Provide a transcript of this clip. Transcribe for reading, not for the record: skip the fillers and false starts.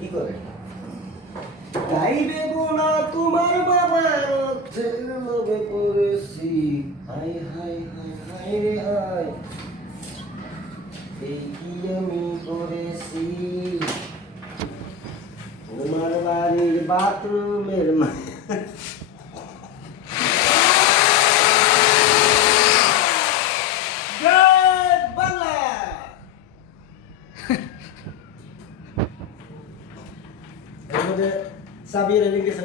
কি করে গাইবে গোনা তোমার বাবার লোভে পড়েছি হাই হাই হাই হাই রে হাই এই কি আমি করেছি তোমার বাড়ির বাথরুমের বাংলা এর মধ্যে সাবির এনে গেছে